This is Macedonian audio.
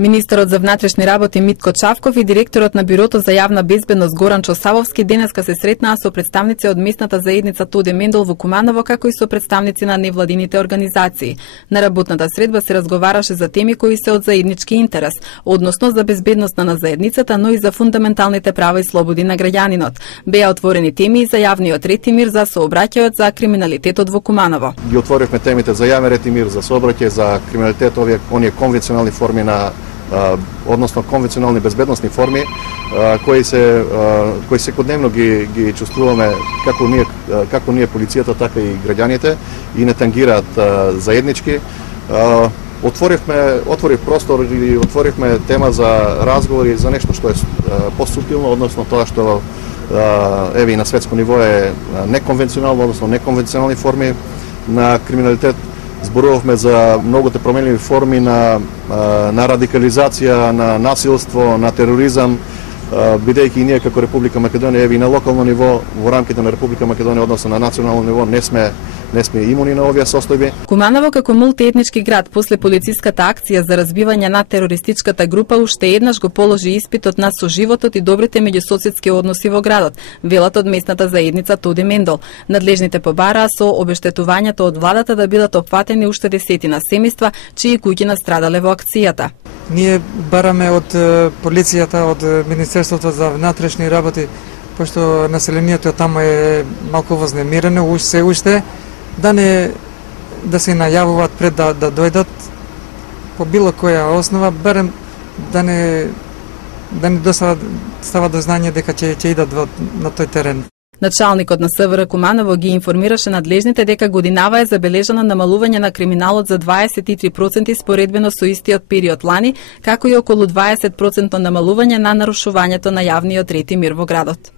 Министерот за внатрешни работи Митко Чавков и директорот на Бирото за јавна безбедност Горанчо Савовски денеска се сретнаа со представници од местната заедница Тоде Мендол во Куманово, како и со представници на невладините организации. На работната средба се разговараше за теми кои се од заеднички интерес, односно за безбедноста на заедницата, но и за фундаменталните права и слободи на граѓанинот. Беа отворени теми и за јавниот ред и мир, за сообраќајот, за криминалитетот во Куманово. Ги отворивме темите за јавен ред и мир, за сообраќај, за криминалитет, оние конвенционални форми на односно конвенционални безбедносни форми кои секојдневно ги чувствуваме како ние полицијата, така и граѓаните, и не тангираат заеднички. Отворив простор и отворивме тема за разговори за нешто што е посуптилно, односно тоа што еве и на светско ниво е неконвенционално, односно неконвенционални форми на криминалитет. Зборувавме за многуте променливи форми на радикализација, на насилство, на тероризам, бидејќи и ние како Република Македонија, еве и на локално ниво, во рамките на Република Македонија, односно на национално ниво, не сме имуни на овие состојби. Куманово како мултиетнички град после полициската акција за разбивање на терористичката група уште еднаш го положи испитот на соживотот и добрите меѓусоседски односи во градот, велат од местната заедница Тоде Мендол. Надлежните побараа со обештетувањето од владата да бидат опфатени уште десетина семејства чии куќи настрадале во акцијата. Ние бараме од полицијата, од Министерството за внатрешни работи, пошто населението таму е малку вознемирено уште, да се најавуваат пред да дојдат по било која основа, барем да не става до знање дека ќе идат на тој терен. Началникот на СВР Куманово ги информираше надлежните дека годинава е забележано намалување на криминалот за 23% споредбено со истиот период лани, како и околу 20% намалување на нарушувањето на јавниот ред и мир во градот.